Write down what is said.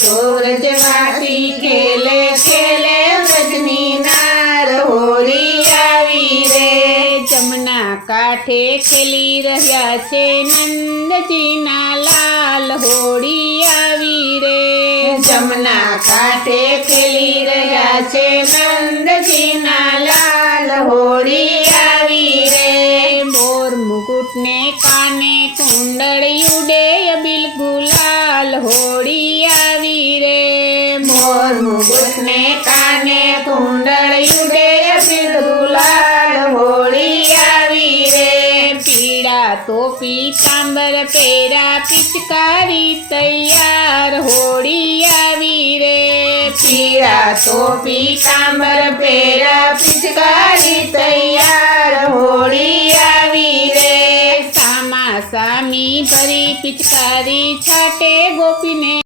તો વ્રજવાસી ખેલે ખેલે વ્રજની નાર હોળી આવી રે। જમના કાંઠે ખેલી રહ્યા છે નંદજીના લાલ હોળી આવી રે। જમના કાંઠે ખેલી રહ્યા છે નંદજીના લાલ હોળી આવી રે। મોર મુકુટને કાને કુંડળી ઉડે અબીલ ગુલાલ હોળી આવી રે। મોર મુકુટને કાને કુંડળી ઉડે અબીલ ગુલાલ હોળી આવી રે। પીળા ટોપી તાંબર પેરા પિચકારી તૈયાર હોળી આવી રે। પીળા ટોપી કાંબર પેરા પિચકારી તૈયાર હોળી આવી રે। સામા સામી ભરી પિચકારી છાટે ગોપીને